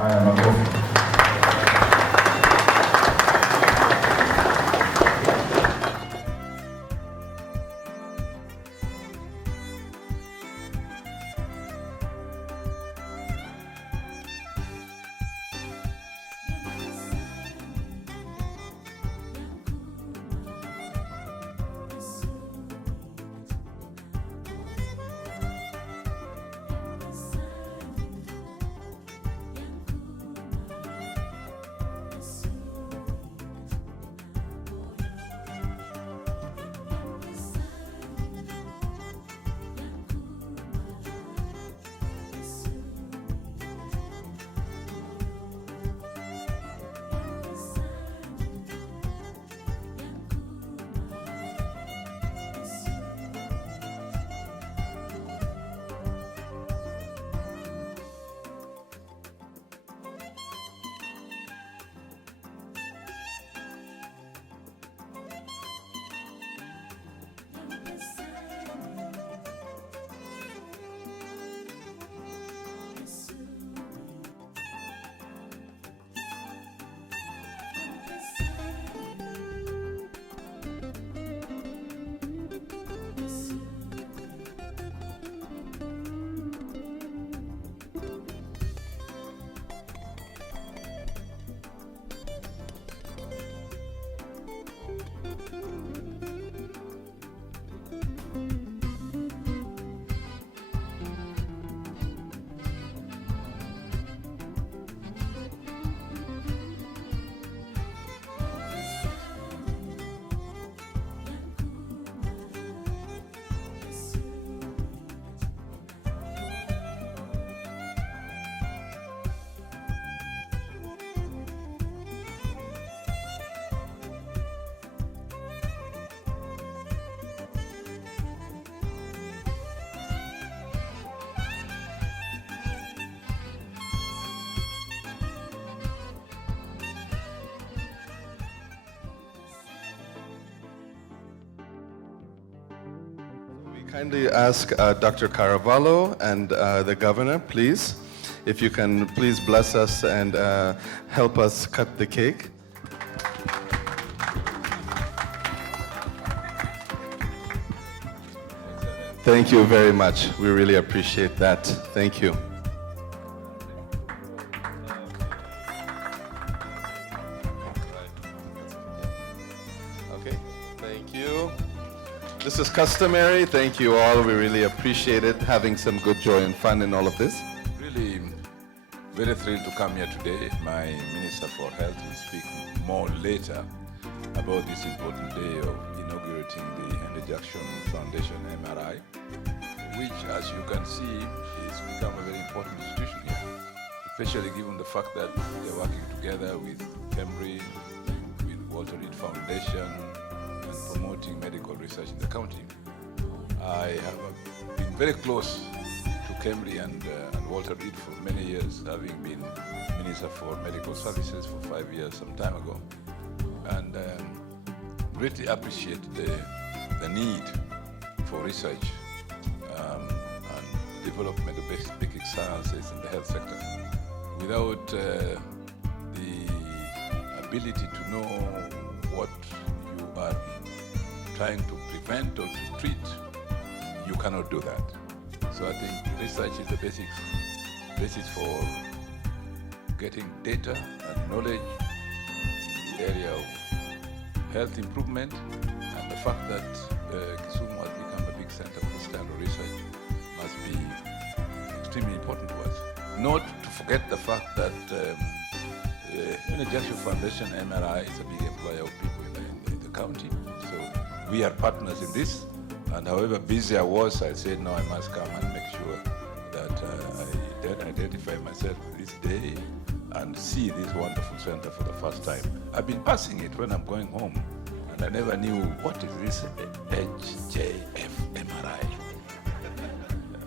Haya, makofi. Kindly ask Dr. Caravallo and the governor, please, if you can please bless us and help us cut the cake. Thank you very much. We really appreciate that. Thank you. Okay, thank you. This is customary. Thank you all. We really appreciate it, having some good joy and fun in all of this. Really very thrilled to come here today. My Minister for Health will speak more later about this important day of inaugurating the Henry Jackson Foundation MRI, which, as you can see, has become a very important institution here, especially given the fact that they're working together with KEMRI, with Walter Reed Foundation, and promoting medical research in the county. I have been very close to KEMRI and Walter Reed for many years, having been Minister for Medical Services for 5 years some time ago, and greatly appreciate the need for research and development of basic sciences in the health sector. Without the ability to know what you are trying to prevent or to treat, you cannot do that. So I think research is the basis for getting data and knowledge in the area of health improvement, and the fact that Kisumu has become a big center for this kind of research must be extremely important to us. Not to forget the fact that Henry Jackson Foundation MRI is a big employer of people in the county. So we are partners in this, and however busy I was, I said, no, I must come and make sure that I then identify myself this day and see this wonderful center for the first time. I've been passing it when I'm going home, and I never knew what is this HJF MRI.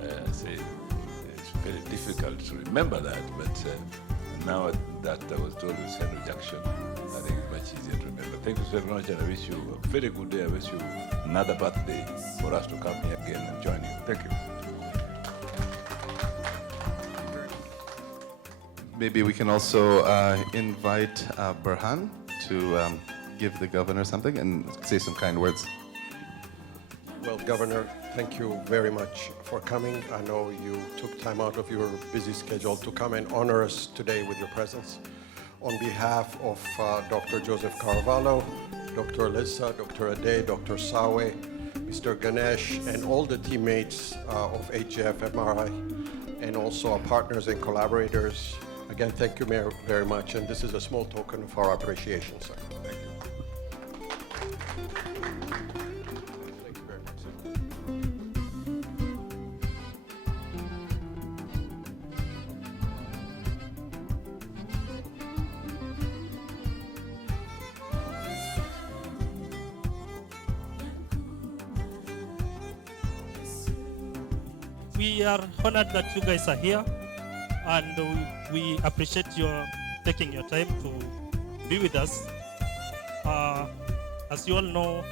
It's very difficult to remember that, but now that I was told it's Henry Jackson, I think it's much easier to remember. Thank you very much, and I wish you a very good day. I wish you another birthday for us to come here again and join you. Thank you. maybe we can also invite Burhan to give the governor something and say some kind words. Well, Governor, thank you very much for coming. I know you took time out of your busy schedule to come and honor us today with your presence. On behalf of Dr. Joseph Caravallo, Dr. Alyssa, Dr. Ade, Dr. Sawe, Mr. Ganesh, and all the teammates of HGF MRI, and also our partners and collaborators, again, thank you very much, and this is a small token of our appreciation, sir. Thank you. Thank you very much, sir. We are honored that you guys are here, and we appreciate your taking your time to be with us. As you all know,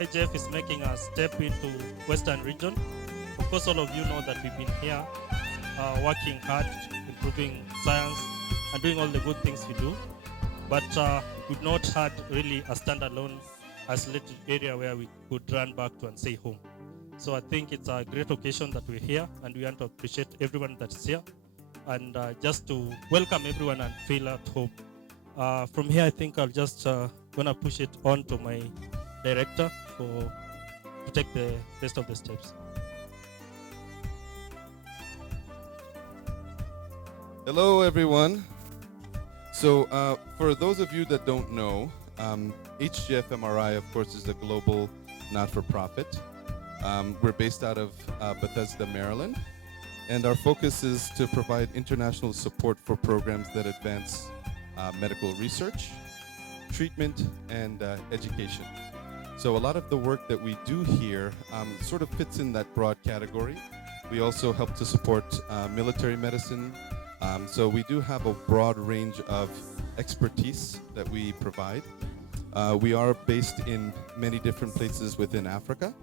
AJF is making a step into Western region. Of course, all of you know that we've been here working hard, improving science, and doing all the good things we do. But we've not had really a standalone, isolated area where we could run back to and say home. So I think it's a great occasion that we're here, and we want to appreciate everyone that's here, and just to welcome everyone and feel at home. From here, I think I'll just gonna push it on to my director to take the rest of the steps. Hello, everyone. So for those of you that don't know, HGF MRI, of course, is a global not-for-profit. We're based out of Bethesda, Maryland, and our focus is to provide international support for programs that advance medical research, treatment, and education. So a lot of the work that we do here sort of fits in that broad category. We also help to support military medicine. So we do have a broad range of expertise that we provide. We are based in many different places within Africa.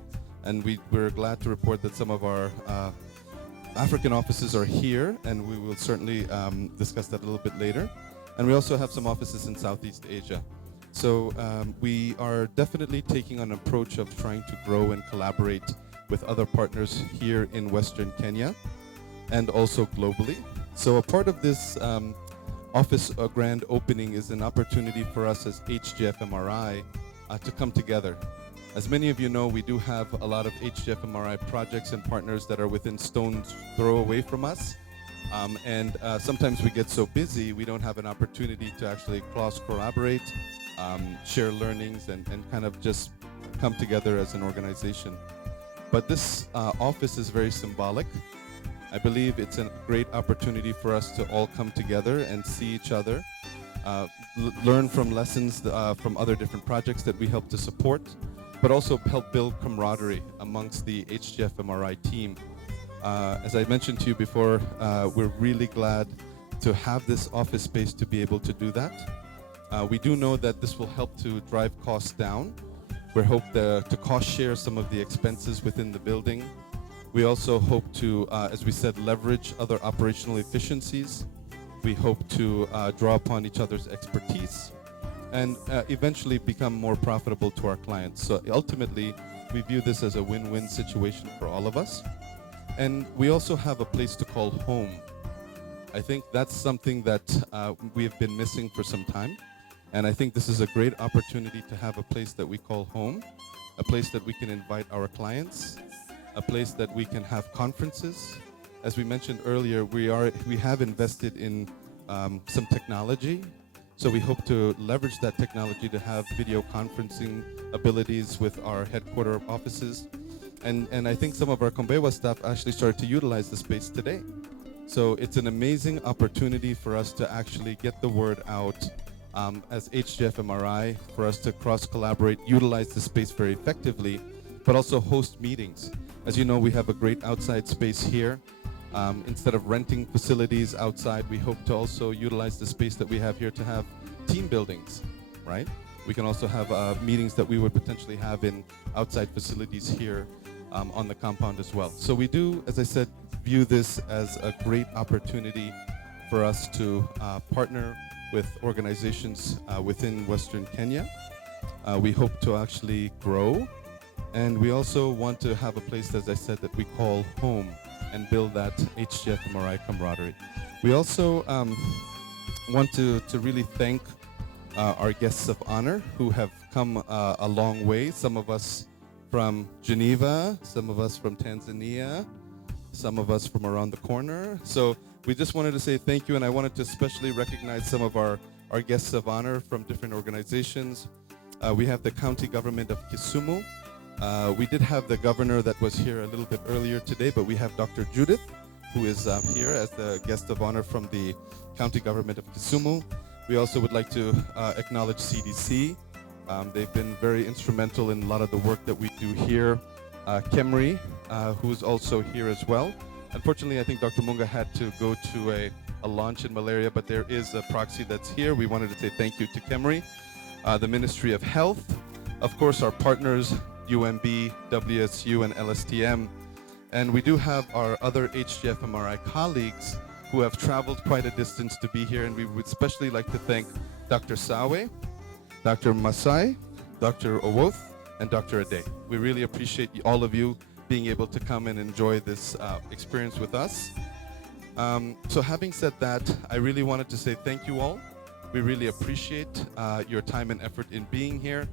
And we're glad to report that some of our African offices are here, and we will certainly discuss that a little bit later. And we also have some offices in Southeast Asia. So we are definitely taking an approach of trying to grow and collaborate with other partners here in Western Kenya and also globally. So a part of this office grand opening is an opportunity for us as HGF MRI to come together. As many of you know, we do have a lot of HGF MRI projects and partners that are within stone's throw away from us. And sometimes we get so busy, we don't have an opportunity to actually cross-collaborate, share learnings, and kind of just come together as an organization. But this office is very symbolic. I believe it's a great opportunity for us to all come together and see each other, learn from lessons from other different projects that we help to support, but also help build camaraderie amongst the HGF MRI team. As I mentioned to you before, we're really glad to have this office space to be able to do that. We do know that this will help to drive costs down. We hope to cost share some of the expenses within the building. We also hope to, as we said, leverage other operational efficiencies. We hope to draw upon each other's expertise and eventually become more profitable to our clients. So ultimately, we view this as a win-win situation for all of us. And we also have a place to call home. I think that's something that we have been missing for some time. And I think this is a great opportunity to have a place that we call home, a place that we can invite our clients, a place that we can have conferences. As we mentioned earlier, we have invested in some technology. So we hope to leverage that technology to have video conferencing abilities with our headquarter offices. And I think some of our Kombewa staff actually started to utilize the space today. So it's an amazing opportunity for us to actually get the word out as HGF MRI, for us to cross-collaborate, utilize the space very effectively, but also host meetings. As you know, we have a great outside space here. Instead of renting facilities outside, we hope to also utilize the space that we have here to have team buildings, right? We can also have meetings that we would potentially have in outside facilities here on the compound as well. So we do, as I said, view this as a great opportunity for us to partner with organizations within Western Kenya. We hope to actually grow, and we also want to have a place, as I said, that we call home and build that HGFMRI camaraderie. We also want to really thank our guests of honor who have come a long way. Some of us from Geneva, some of us from Tanzania, some of us from around the corner. So we just wanted to say thank you, and I wanted to especially recognize some of our guests of honor from different organizations. We have the county government of Kisumu. We did have the governor that was here a little bit earlier today, but we have Dr. Judith, who is here as the guest of honor from the county government of Kisumu. We also would like to acknowledge CDC. They've been very instrumental in a lot of the work that we do here. Kemri, who is also here as well. Unfortunately, I think Dr. Mungai had to go to a launch in malaria, but there is a proxy that's here. We wanted to say thank you to Kemri. The Ministry of Health, of course, our partners, UMB, WSU, and LSTM. And we do have our other HGFMRI colleagues who have traveled quite a distance to be here, and we would especially like to thank Dr. Sawe, Dr. Masai, Dr. Owoth, and Dr. Ade. We really appreciate all of you being able to come and enjoy this experience with us. So having said that, I really wanted to say thank you all. We really appreciate your time and effort in being here.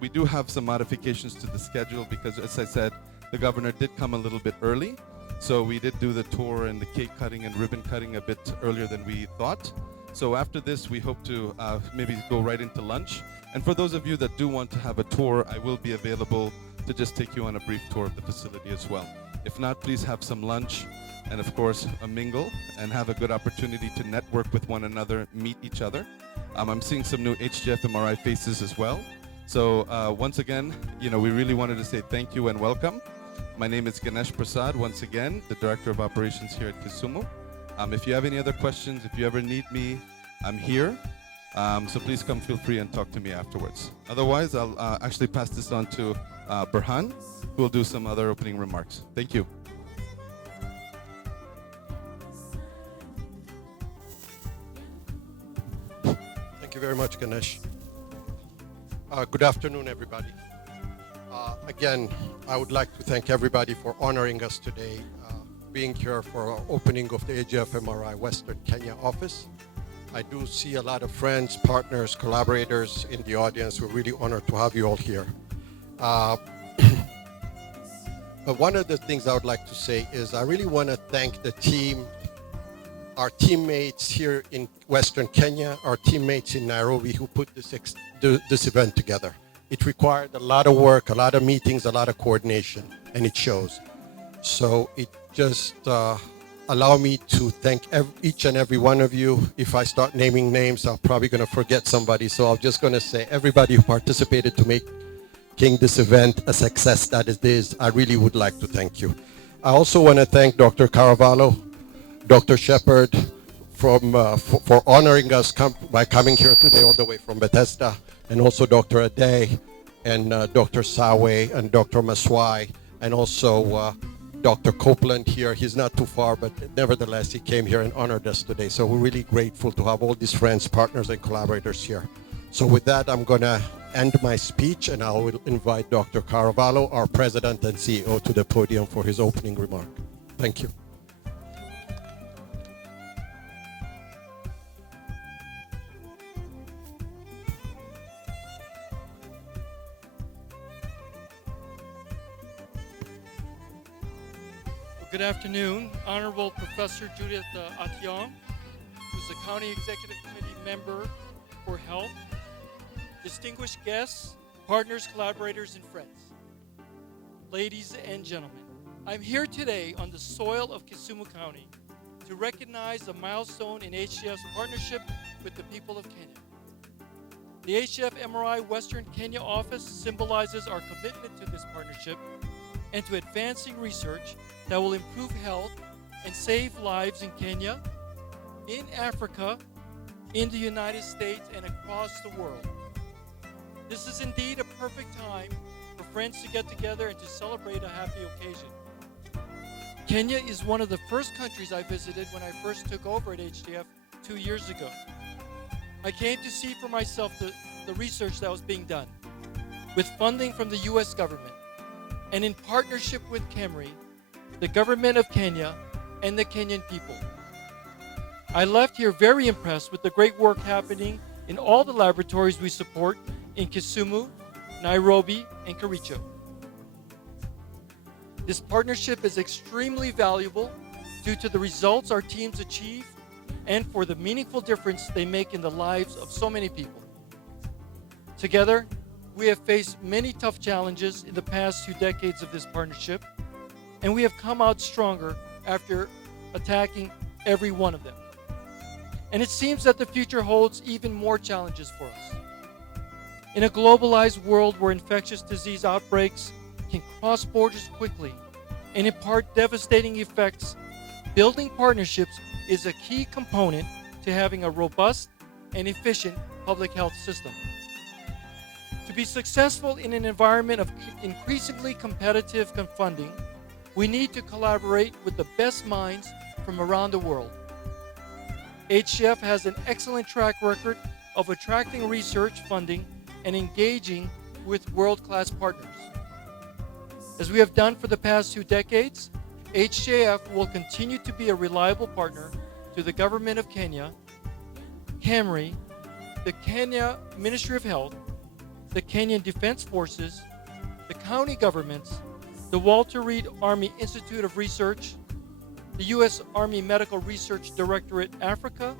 We do have some modifications to the schedule because, as I said, the governor did come a little bit early. So we did do the tour and the cake cutting and ribbon cutting a bit earlier than we thought. So after this, we hope to maybe go right into lunch. And for those of you that do want to have a tour, I will be available to just take you on a brief tour of the facility as well. If not, please have some lunch and, of course, a mingle and have a good opportunity to network with one another, meet each other. I'm seeing some new HGFMRI faces as well. So once again, we really wanted to say thank you and welcome. My name is Ganesh Prasad, once again, the Director of Operations here at Kisumu. If you have any other questions, if you ever need me, I'm here. So please come feel free and talk to me afterwards. Otherwise, I'll actually pass this on to Burhan, who will do some other opening remarks. Thank you. Thank you very much, Ganesh. Good afternoon, everybody. Again, I would like to thank everybody for honoring us today, being here for our opening of the AGFMRI Western Kenya office. I do see a lot of friends, partners, collaborators in the audience. We're really honored to have you all here. But one of the things I would like to say is I really want to thank the team, our teammates here in Western Kenya, our teammates in Nairobi who put this event together. It required a lot of work, a lot of meetings, a lot of coordination, and it shows. So it just allow me to thank each and every one of you. If I start naming names, I'm probably going to forget somebody. So I'm just going to say everybody who participated to making this event a success that it is, I really would like to thank you. I also want to thank Dr. Caravallo, Dr. Shepard, for honoring us by coming here today all the way from Bethesda, and also Dr. Ade and Dr. Sawe and Dr. Maswai, and also Dr. Copeland here. He's not too far, but nevertheless, he came here and honored us today. So we're really grateful to have all these friends, partners, and collaborators here. So with that, I'm going to end my speech, and I will invite Dr. Caravallo, our President and CEO, to the podium for his opening remark. Thank you. Good afternoon, Honorable Professor Judith Ationg, who's the County Executive Committee member for Health, distinguished guests, partners, collaborators, and friends. Ladies and gentlemen, I'm here today on the soil of Kisumu County to recognize a milestone in HGF's partnership with the people of Kenya. The HGF MRI Western Kenya office symbolizes our commitment to this partnership and to advancing research that will improve health and save lives in Kenya, in Africa, in the United States, and across the world. This is indeed a perfect time for friends to get together and to celebrate a happy occasion. Kenya is one of the first countries I visited when I first took over at HDF 2 years ago. I came to see for myself the research that was being done with funding from the US government and in partnership with KEMRI, the government of Kenya, and the Kenyan people. I left here very impressed with the great work happening in all the laboratories we support in Kisumu, Nairobi, and Kericho. This partnership is extremely valuable due to the results our teams achieve and for the meaningful difference they make in the lives of so many people. Together, we have faced many tough challenges in the past 2 decades of this partnership, and we have come out stronger after attacking every one of them. And it seems that the future holds even more challenges for us. In a globalized world where infectious disease outbreaks can cross borders quickly and impart devastating effects, building partnerships is a key component to having a robust and efficient public health system. To be successful in an environment of increasingly competitive funding, we need to collaborate with the best minds from around the world. HCF has an excellent track record of attracting research funding and engaging with world-class partners. As we have done for the past 2 decades, HJF will continue to be a reliable partner to the government of Kenya, KEMRI, the Kenya Ministry of Health, the Kenyan Defense Forces, the county governments, the Walter Reed Army Institute of Research, the U.S. Army Medical Research Directorate Africa,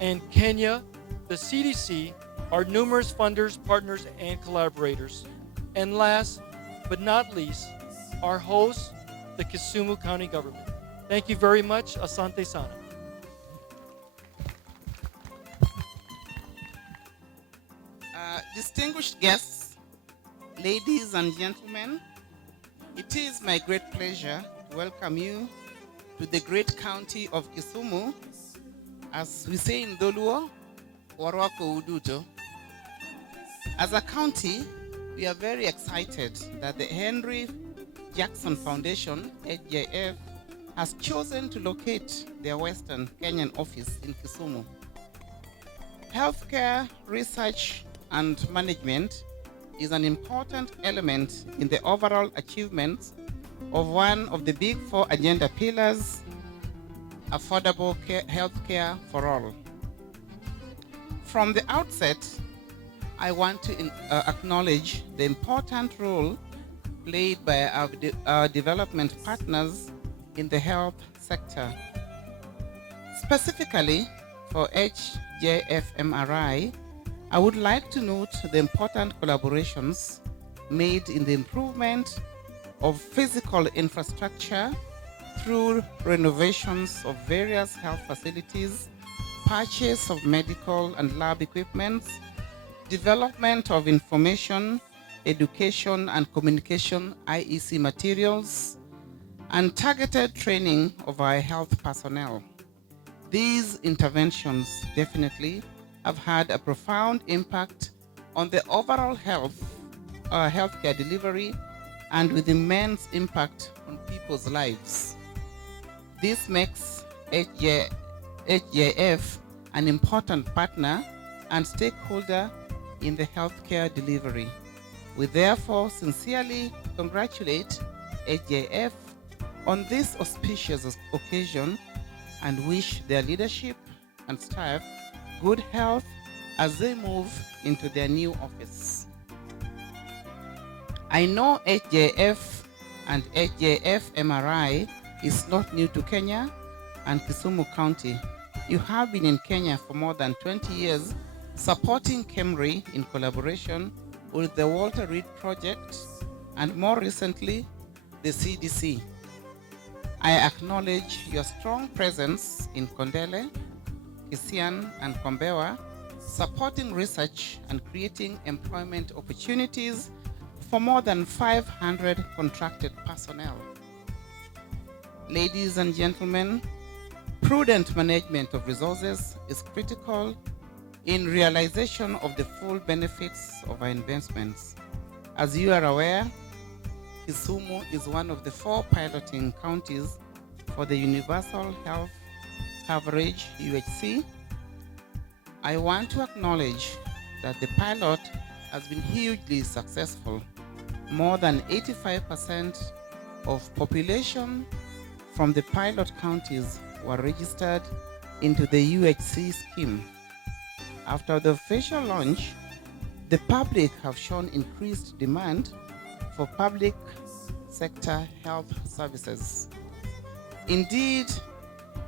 and Kenya, the CDC, are numerous funders, partners, and collaborators. And last but not least, our host, the Kisumu County Government. Thank you very much. Asante sana. Distinguished guests, ladies and gentlemen, it is my great pleasure to welcome you to the great county of Kisumu. As we say in Doluo, Warwako Uduto. As a county, we are very excited that the Henry Jackson Foundation, HJF, has chosen to locate their Western Kenyan office in Kisumu. Healthcare research and management is an important element in the overall achievement of one of the big 4 agenda pillars, affordable healthcare for all. From the outset, I want to acknowledge the important role played by our development partners in the health sector. Specifically for HJFMRI, I would like to note the important collaborations made in the improvement of physical infrastructure through renovations of various health facilities, purchase of medical and lab equipment, development of information, education and communication IEC materials, and targeted training of our health personnel. These interventions definitely have had a profound impact on the overall healthcare delivery and with immense impact on people's lives. This makes HJF an important partner and stakeholder in the healthcare delivery. We therefore sincerely congratulate HJF on this auspicious occasion and wish their leadership and staff good health as they move into their new office. I know HJF and HJF MRI is not new to Kenya and Kisumu County. You have been in Kenya for more than 20 years, supporting KEMRI in collaboration with the Walter Reed Project and more recently, the CDC. I acknowledge your strong presence in Kondele, Kisian, and Kombewa, supporting research and creating employment opportunities for more than 500 contracted personnel. Ladies and gentlemen, prudent management of resources is critical in realization of the full benefits of our investments. As you are aware, Kisumu is one of the 4 piloting counties for the Universal Health Coverage UHC. I want to acknowledge that the pilot has been hugely successful. More than 85% of population from the pilot counties were registered into the UHC scheme. After the official launch, the public have shown increased demand for public sector health services. Indeed,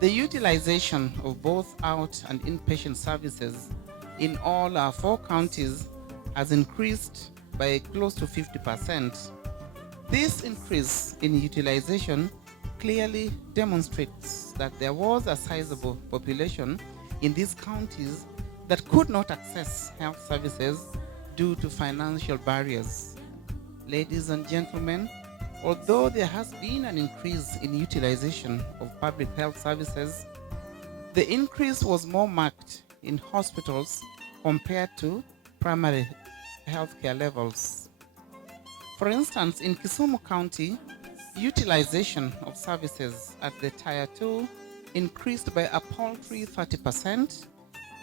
the utilization of both out and inpatient services in all our 4 counties has increased by close to 50%. This increase in utilization clearly demonstrates that there was a sizable population in these counties that could not access health services due to financial barriers. Ladies and gentlemen, although there has been an increase in utilization of public health services, the increase was more marked in hospitals compared to primary healthcare levels. For instance, in Kisumu County, utilization of services at the Tier 2 increased by a paltry 30%,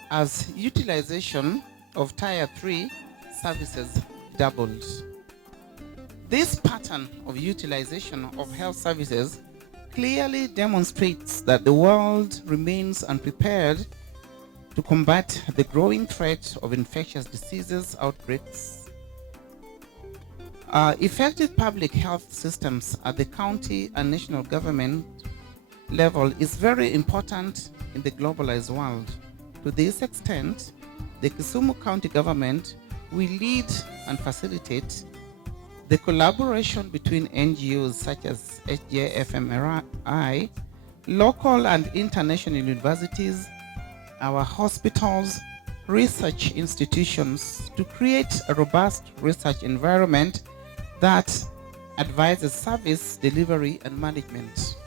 as utilization of Tier 3 services doubled. This pattern of utilization of health services clearly demonstrates that the world remains unprepared to combat the growing threat of infectious diseases outbreaks. Effective public health systems at the county and national government level is very important in the globalized world. To this extent, the Kisumu County government will lead and facilitate the collaboration between NGOs such as HJFMRI, local and international universities, our hospitals, research institutions, to create a robust research environment that advises service delivery and management.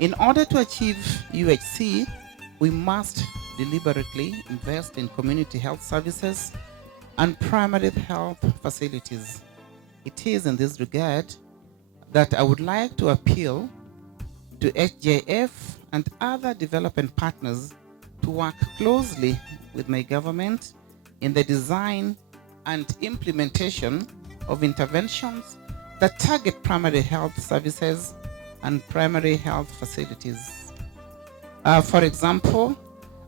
In order to achieve UHC, we must deliberately invest in community health services and primary health facilities. It is in this regard that I would like to appeal to HJF and other development partners to work closely with my government in the design and implementation of interventions that target primary health services and primary health facilities. For example,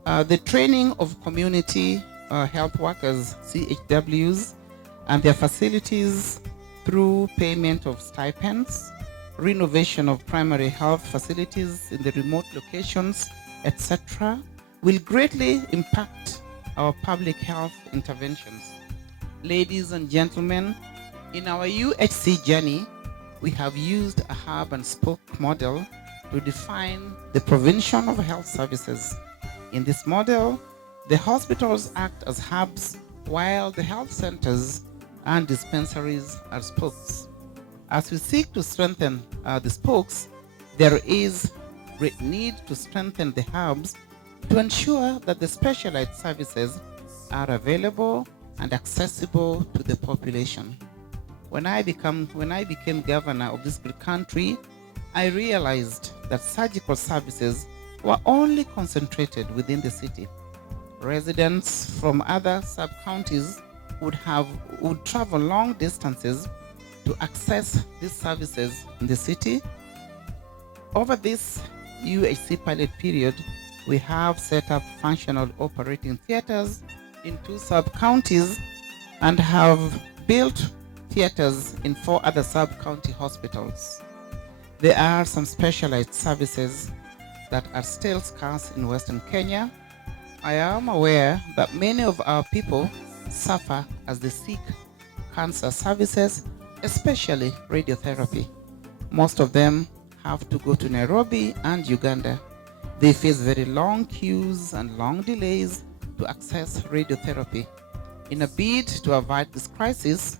the training of community health workers, CHWs, and their facilities through payment of stipends, renovation of primary health facilities in the remote locations, etc., will greatly impact our public health interventions. Ladies and gentlemen, in our UHC journey, we have used a hub and spoke model to define the provision of health services. In this model, the hospitals act as hubs while the health centers and dispensaries are spokes. As we seek to strengthen the spokes, there is great need to strengthen the hubs to ensure that the specialized services are available and accessible to the population. When I became governor of this great country, I realized that surgical services were only concentrated within the city. Residents from other sub-counties would travel long distances to access these services in the city. Over this UHC pilot period, we have set up functional operating theaters in 2 sub-counties and have built theaters in 4 other sub-county hospitals. There are some specialized services that are still scarce in Western Kenya. I am aware that many of our people suffer as they seek cancer services, especially radiotherapy. Most of them have to go to Nairobi and Uganda. They face very long queues and long delays to access radiotherapy. In a bid to avoid this crisis,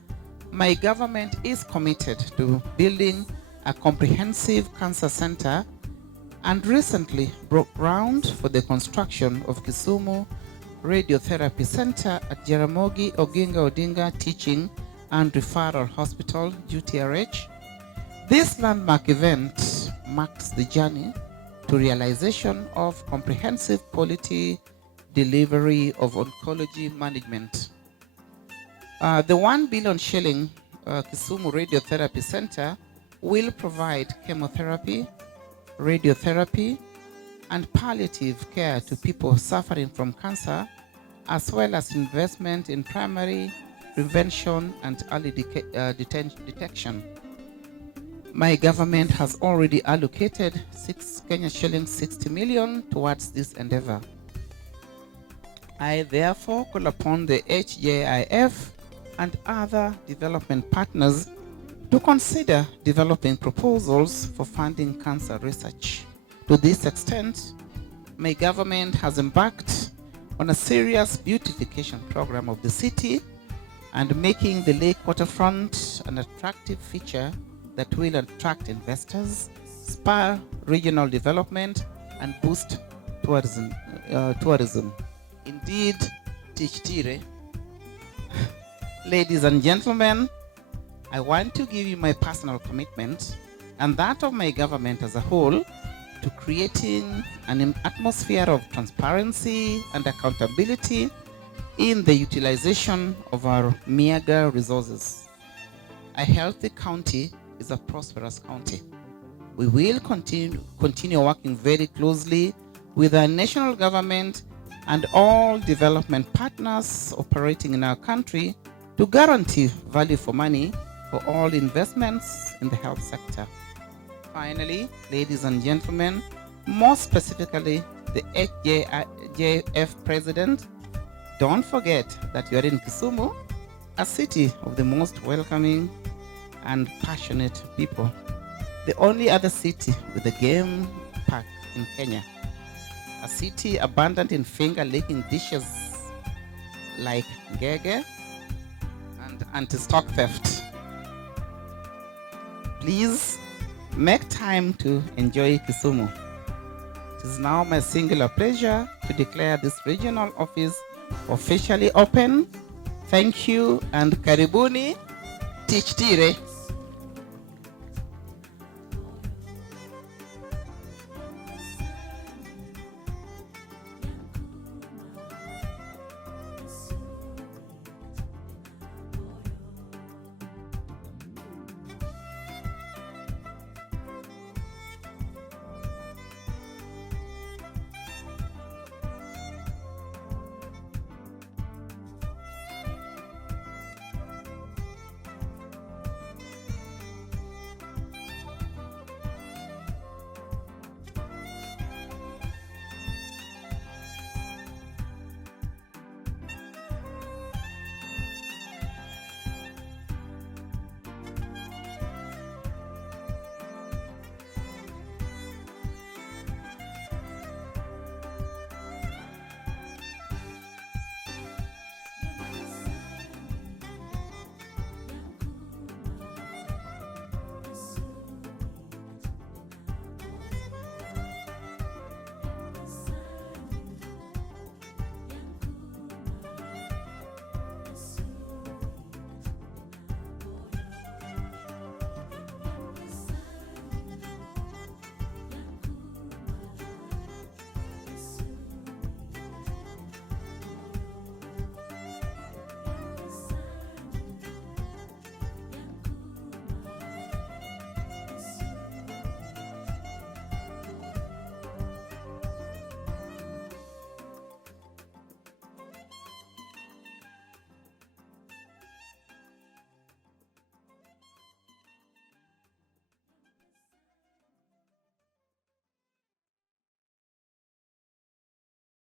my government is committed to building a comprehensive cancer center and recently broke ground for the construction of Kisumu Radiotherapy Center at Jaramogi Oginga Odinga Teaching and Referral Hospital, UTRH, This landmark event marks the journey to realization of comprehensive quality delivery of oncology management. The 1 billion shilling Kisumu Radiotherapy Center will provide chemotherapy, radiotherapy, and palliative care to people suffering from cancer, as well as investment in primary prevention and early detection. My government has already allocated 6 Kenya shillings 60 million towards this endeavor. I therefore call upon the HJIF and other development partners to consider developing proposals for funding cancer research. To this extent, my government has embarked on a serious beautification program of the city and making the lake waterfront an attractive feature that will attract investors, spur regional development, and boost tourism. Indeed, Tichtire. Ladies and gentlemen, I want to give you my personal commitment and that of my government as a whole to creating an atmosphere of transparency and accountability in the utilization of our meager resources. A healthy county is a prosperous county. We will continue working very closely with our national government and all development partners operating in our country to guarantee value for money for all investments in the health sector. Finally, ladies and gentlemen, more specifically the HJF president, don't forget that you are in Kisumu, a city of the most welcoming and passionate people. The only other city with a game park in Kenya. A city abundant in finger-licking dishes like ngege and anti-stock theft. Please make time to enjoy Kisumu. It is now my singular pleasure to declare this regional office officially open. Thank you and karibuni Tichtire.